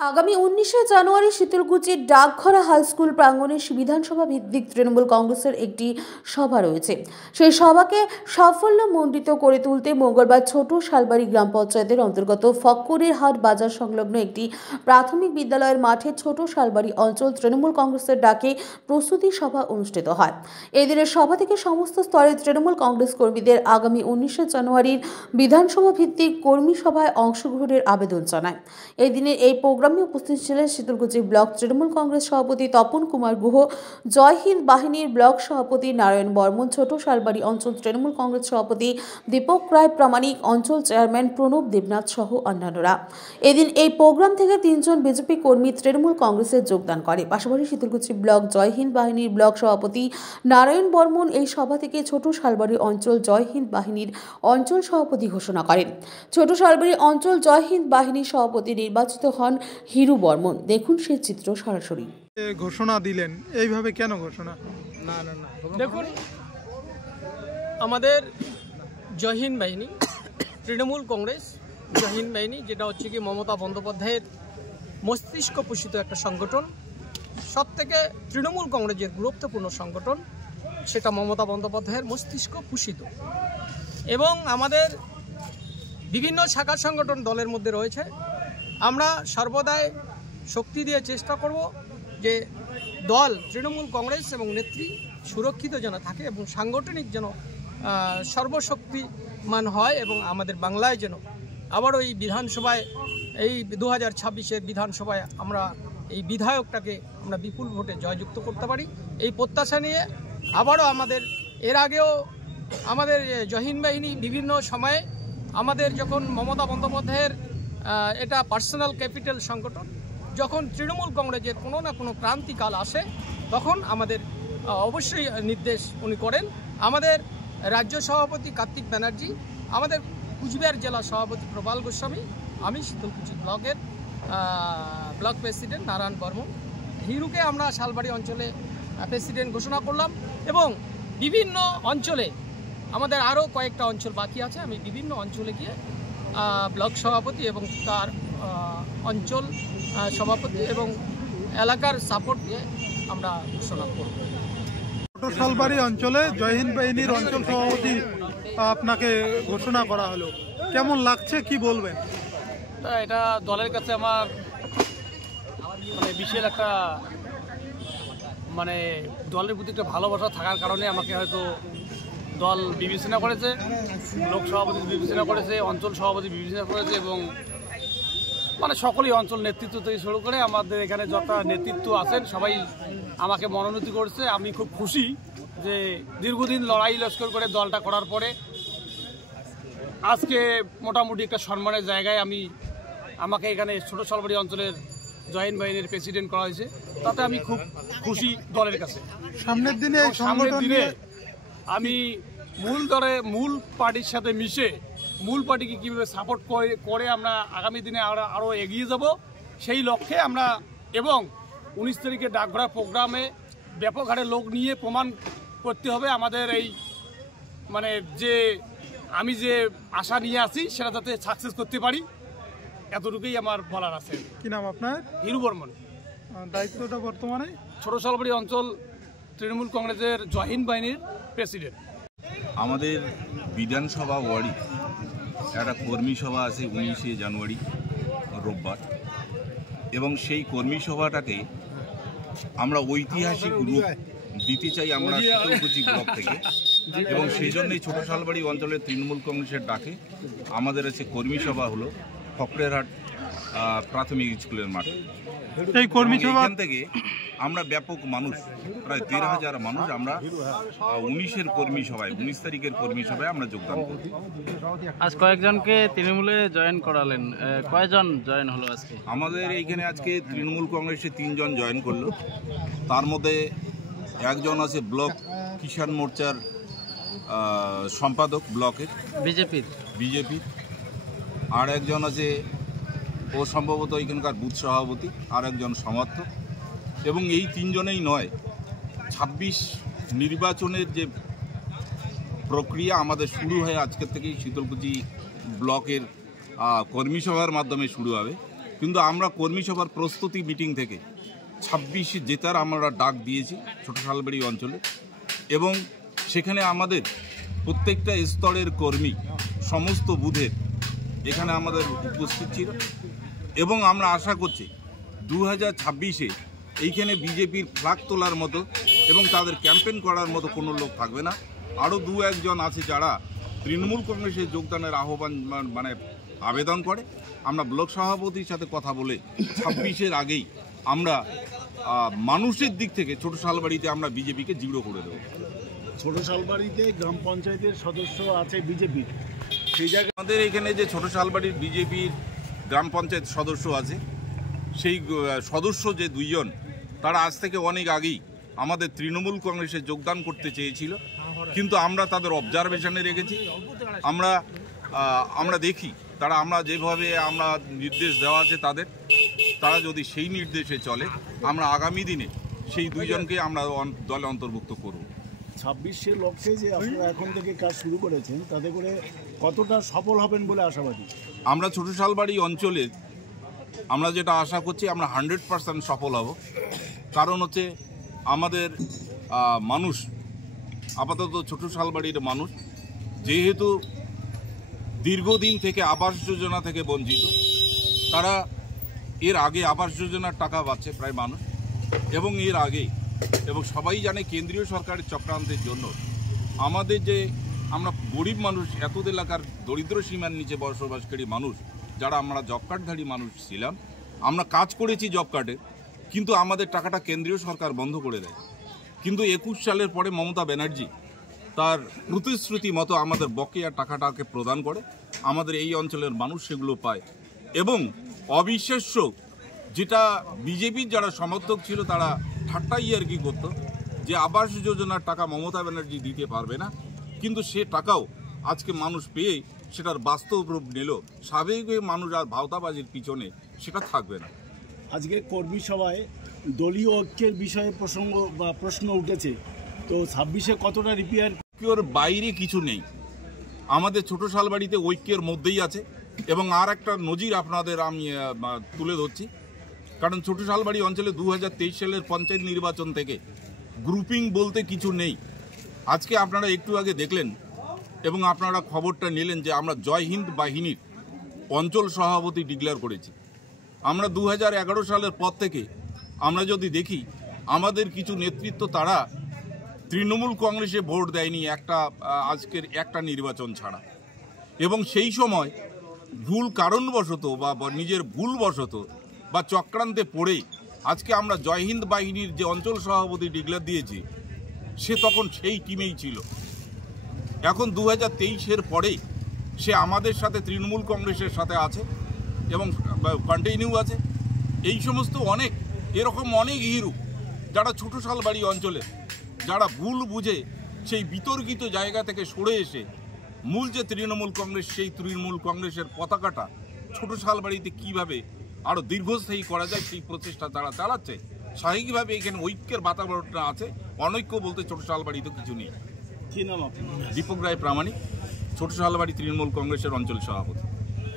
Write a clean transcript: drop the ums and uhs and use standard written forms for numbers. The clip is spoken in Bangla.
আগামী 19শে জানুয়ারি শীতলকুচির ডাকঘরা হাই স্কুল প্রাঙ্গণে বিধানসভা ভিত্তিক তৃণমূল কংগ্রেসের একটি সভা রয়েছে। সেই সভাকে সাফল্যমণ্ডিত করে তুলতে মঙ্গলবার ছোট শালবাড়ি গ্রাম পঞ্চায়েতের অন্তর্গত ফক্করের হাট বাজার সংলগ্ন একটি প্রাথমিক বিদ্যালয়ের মাঠে ছোট শালবাড়ি অঞ্চল তৃণমূল কংগ্রেসের ডাকে প্রস্তুতি সভা অনুষ্ঠিত হয়। এই দিনের সভা থেকে সমস্ত স্তরের তৃণমূল কংগ্রেস কর্মীদের আগামী 19শে জানুয়ারির বিধানসভা ভিত্তিক কর্মী সভায় অংশগ্রহণের আবেদন জানায়। এই দিনের এই প্রোগ্রামে উপস্থিত ছিলেন শীতলকুচি ব্লক তৃণমূল কংগ্রেস সভাপতি তপন কুমার গুহ, জয় হিন্দ বাহিনীর ব্লক সভাপতি নারায়ণ বর্মন, ছোট শালবাড়ি অঞ্চল তৃণমূল কংগ্রেস সভাপতি দীপক রায় প্রামাণিক, অঞ্চল চেয়ারম্যান প্রণব দেবনাথ সহ অন্যান্যরা। এদিন এই প্রোগ্রাম থেকে 3 জন বিজেপি কর্মী তৃণমূল কংগ্রেসে যোগদান করে। পাশাপাশি শীতলকুচি ব্লক জয় হিন্দ বাহিনীর ব্লক সভাপতি নারায়ণ বর্মন এই সভা থেকে ছোট শালবাড়ি অঞ্চল জয় হিন্দ বাহিনীর অঞ্চল সভাপতি ঘোষণা করেন। ছোট শালবাড়ি অঞ্চল জয় হিন্দ বাহিনীর সভাপতি নির্বাচিত হন হিরু বর্মন। দেখুন সেই চিত্র সরাসরি। ঘোষণা দিলেন, এইভাবে কেন ঘোষণা? না দেখুন, আমাদের জয় হিন্দ বাহিনী তৃণমূল কংগ্রেস জয় হিন্দ বাহিনী, যেটা হচ্ছে কি মমতা বন্দ্যোপাধ্যায়ের মস্তিষ্ক পোষিত একটা সংগঠন, সব থেকে তৃণমূল কংগ্রেসের গুরুত্বপূর্ণ সংগঠন, সেটা মমতা বন্দ্যোপাধ্যায়ের মস্তিষ্ক পোষিত। এবং আমাদের বিভিন্ন শাখা সংগঠন দলের মধ্যে রয়েছে। আমরা সর্বদাই শক্তি দিয়ে চেষ্টা করব যে দল তৃণমূল কংগ্রেস এবং নেত্রী সুরক্ষিত যেন থাকে এবং সাংগঠনিক যেন সর্বশক্তিমান হয় এবং আমাদের বাংলায় যেন আবারও এই বিধানসভায়, এই 2026-এর বিধানসভায় আমরা এই বিধায়কটাকে আমরা বিপুল ভোটে জয়যুক্ত করতে পারি, এই প্রত্যাশা নিয়ে আবারও আমাদের এর আগেও আমাদের জয় হিন্দ বাহিনী বিভিন্ন সময়ে আমাদের যখন মমতা বন্দ্যোপাধ্যায়ের এটা পার্সোনাল ক্যাপিটাল সংগঠন, যখন তৃণমূল কংগ্রেসের কোনো না কোনো ক্রান্তিকাল আসে তখন আমাদের অবশ্যই নির্দেশ উনি করেন। আমাদের রাজ্য সভাপতি কার্তিক ব্যানার্জি, আমাদের কুচবিহার জেলা সভাপতি প্রবাল গোস্বামী, আমি শীতলকুচি ব্লকের ব্লক প্রেসিডেন্ট নারায়ণ বর্মন, হিরুকে আমরা শালবাড়ি অঞ্চলে প্রেসিডেন্ট ঘোষণা করলাম। এবং বিভিন্ন অঞ্চলে আমাদের আরও কয়েকটা অঞ্চল বাকি আছে, আমি বিভিন্ন অঞ্চলে গিয়ে ব্লক সভাপতি এবং তার অঞ্চল সভাপতি এবং এলাকার সাপোর্ট দিয়ে আমরা ঘোষণা করব। ছোট শালবাড়ি অঞ্চলে জয় হিন্দ বাহিনীর অঞ্চল সভাপতি আপনাকে ঘোষণা করা হলো, কেমন লাগছে, কি বলবেন? এটা দলের কাছে আমার বিশাল একটা দলের প্রতি একটা ভালোবাসা থাকার কারণে আমাকে হয়তো দল বিবেচনা করেছে, লোক সভাপতি বিবেচনা করেছে, অঞ্চল সভাপতি বিবেচনা করেছে এবং সকলেই অঞ্চল নেতৃত্ব থেকে শুরু করে আমাদের এখানে যত নেতৃত্ব আছেন সবাই আমাকে মনোনীত করছে। আমি খুব খুশি যে দীর্ঘদিন লড়াই লস্কর করে দলটা করার পরে আজকে মোটামুটি একটা সম্মানের জায়গায় আমাকে এখানে ছোট শালবাড়ি অঞ্চলের জয় হিন্দ বাহিনীর প্রেসিডেন্ট করা হয়েছে, তাতে আমি খুব খুশি দলের কাছে। সামনের দিনে আমি মূল পার্টির সাথে মিশে মূল পার্টিকে কীভাবে সাপোর্ট করে আমরা আগামী দিনে আরও এগিয়ে যাব সেই লক্ষ্যে আমরা, এবং 19 তারিখে ডাকঘরা প্রোগ্রামে ব্যাপক হারে লোক নিয়ে প্রমাণ করতে হবে আমাদের এই যে আমি যে আশা নিয়ে আসি সেটা যাতে সাকসেস করতে পারি, এতটুকুই আমার বলার আছে। কি নাম আপনার? হিরু বর্মন। দায়িত্বটা বর্তমানে ছোট শালবাড়ি অঞ্চল তৃণমূল কংগ্রেসের জয় হিন্দ বাহিনীর প্রেসিডেন্ট। আমাদের বিধানসভা ওয়ার্ডে একটা কর্মী সভা আছে 19শে জানুয়ারি রোববার, এবং সেই কর্মী সভাটাকে আমরা ঐতিহাসিক রূপ দিতে চাই আমরা শীতলকুচি ব্লক থেকে, এবং সেই জন্যই ছোট শালবাড়ি অঞ্চলের তৃণমূল কংগ্রেসের ডাকে আমাদের আছে কর্মী সভা হলো ফক্করের হাট প্রাথমিক স্কুলের মাঠে। এই কর্মী সভা থেকে আমরা ব্যাপক মানুষ, প্রায় 13,000 মানুষ আমরা 19 তারিখের কর্মী সভায় আমরা যোগদান করব। আজ কয়েকজনকে তৃণমূলে জয়েন করালেন, কয়জন জয়েন হলো আজকে? আমাদের এইখানে আজকে তৃণমূল কংগ্রেসে 3 জন জয়েন করলো, তার মধ্যে একজন আছে ব্লক কিষাণ মোর্চার সম্পাদক ব্লকের বিজেপির, আর একজন আছে ও সম্ভবত এখানকার বুথ সভাপতি, আর একজন সমর্থক। এবং এই 3 জনেই নয়, 26 নির্বাচনের যে প্রক্রিয়া আমাদের শুরু হয় আজকের থেকেই শীতলকুচি ব্লকের কর্মী সভার মাধ্যমে শুরু হবে, কিন্তু আমরা কর্মী সভার প্রস্তুতি মিটিং থেকে 26 জেতার আমরা ডাক দিয়েছি ছোট শালবাড়ি অঞ্চলে, এবং সেখানে আমাদের প্রত্যেকটা স্তরের কর্মী সমস্ত বুথের এখানে আমাদের উপস্থিত ছিল, এবং আমরা আশা করছি 2026-এ এইখানে বিজেপির ফ্ল্যাগ তোলার মতো এবং তাদের ক্যাম্পেইন করার মতো কোনো লোক থাকবে না। আরও 2-1 জন আছে যারা তৃণমূল কংগ্রেসে যোগদানের আহ্বান আবেদন করে। আমরা ব্লক সভাপতির সাথে কথা বলে 26-এর আগেই আমরা মানুষের দিক থেকে ছোট শালবাড়িতে আমরা বিজেপিকে জিরো করে দেবো। ছোট শালবাড়িতে গ্রাম পঞ্চায়েতের সদস্য আছে বিজেপির, সেই জায়গায় আমাদের এখানে যে ছোট শালবাড়ির বিজেপির গ্রাম পঞ্চায়েত সদস্য আছে, সেই সদস্য যে 2 জন তারা আজ থেকে অনেক আগেই আমাদের তৃণমূল কংগ্রেসে যোগদান করতে চেয়েছিল, কিন্তু আমরা তাদের অবজারভেশনে রেখেছি। আমরা দেখি তারা আমরা যেভাবে আমরা নির্দেশ দেওয়া আছে তারা যদি সেই নির্দেশে চলে, আমরা আগামী দিনে সেই 2 জনকে আমরা দলে অন্তর্ভুক্ত করব। 26-এর লক্ষ্যে যে আপনারা এখন থেকে কাজ শুরু করেছেন, তাতে করে কতটা সফল হবেন বলে আশাবাদী? আমরা ছোট শালবাড়ি অঞ্চলে আমরা যেটা আশা করছি আমরা 100% সফল হব। কারণ হচ্ছে আমাদের মানুষ আপাতত ছোট শালবাড়ির মানুষ যেহেতু দীর্ঘদিন থেকে আবাস যোজনা থেকে বঞ্চিত, তারা এর আগে আবাস যোজনার টাকা পাচ্ছে প্রায় মানুষ, এবং এর আগে এবং সবাই জানে কেন্দ্রীয় সরকারের চক্রান্তের জন্য আমাদের যে আমরা গরিব মানুষ, এত এলাকার দরিদ্র সীমার নিচে বসবাসকারী মানুষ যারা আমরা জব কার্ডধারী মানুষ ছিলাম, আমরা কাজ করেছি জব কার্ডে, কিন্তু আমাদের টাকাটা কেন্দ্রীয় সরকার বন্ধ করে দেয়। কিন্তু 21 সালের পরে মমতা ব্যানার্জি তার প্রতিশ্রুতি মতো আমাদের বকেয়া টাকাটাকে প্রদান করে, আমাদের এই অঞ্চলের মানুষ সেগুলো পায়। এবং অবিশ্বাস্য, যেটা বিজেপির যারা সমর্থক ছিল তারা ঠাট্টা ইয়ার্কি করত যে আবাস যোজনার টাকা মমতা ব্যানার্জি দিতে পারবে না, কিন্তু সে টাকাও আজকে মানুষ পেয়ে সেটার বাস্তব রূপ নিল। স্বাভাবিকভাবে মানুষ আর ভাওতাবাজির পিছনে সেটা থাকবে না। আজকে কর্মী সভায় দলীয় ঐক্যের বিষয়ে প্রশ্ন উঠেছে, তো 26-এ কতটা রিপেয়ার? ঐক্যর বাইরে কিছু নেই, আমাদের ছোট শালবাড়িতে ঐক্যের মধ্যেই আছে। এবং আর একটা নজির আপনাদের আমি তুলে ধরছি, কারণ ছোট শালবাড়ি অঞ্চলে 2023 সালের পঞ্চায়েত নির্বাচন থেকে গ্রুপিং বলতে কিছু নেই। আজকে আপনারা একটু আগে দেখলেন এবং আপনারা খবরটা নিলেন যে আমরা জয় হিন্দ বাহিনীর অঞ্চল সভাপতি ডিক্লেয়ার করেছি। আমরা 2011 সালের পর থেকে আমরা যদি দেখি আমাদের কিছু নেতৃত্ব তারা তৃণমূল কংগ্রেসে ভোট দেয়নি আজকের একটা নির্বাচন ছাড়া, এবং সেই সময় ভুল কারণবশত বা নিজের ভুলবশত বা চক্রান্তে পড়ে আজকে আমরা জয় হিন্দ বাহিনীর যে অঞ্চল সভাপতি ডিক্লেয়ার দিয়েছি, সে তখন সেই টিমেই ছিল। এখন 2023-এর পরে সে আমাদের সাথে তৃণমূল কংগ্রেসের সাথে আছে এবং কন্টিনিউ আছে। এই সমস্ত এরকম অনেক হিরো যারা ছোট শালবাড়ি অঞ্চলে যারা ভুল বুঝে সেই বিতর্কিত জায়গা থেকে সরে এসে মূল যে তৃণমূল কংগ্রেস, সেই তৃণমূল কংগ্রেসের পতাকাটা ছোট শালবাড়িতে কীভাবে আরও দীর্ঘস্থায়ী করা যায় সেই প্রচেষ্টা তারা চালাচ্ছে। স্বাভাবিকভাবে এখানে ঐক্যের বাতাবরণটা আছে, অনৈক্য বলতে ছোট শালবাড়িতে কিছু নেই। কি নাম আপনার? দীপক রায় প্রামাণিক, ছোট শালবাড়ি তৃণমূল কংগ্রেসের অঞ্চল সভাপতি।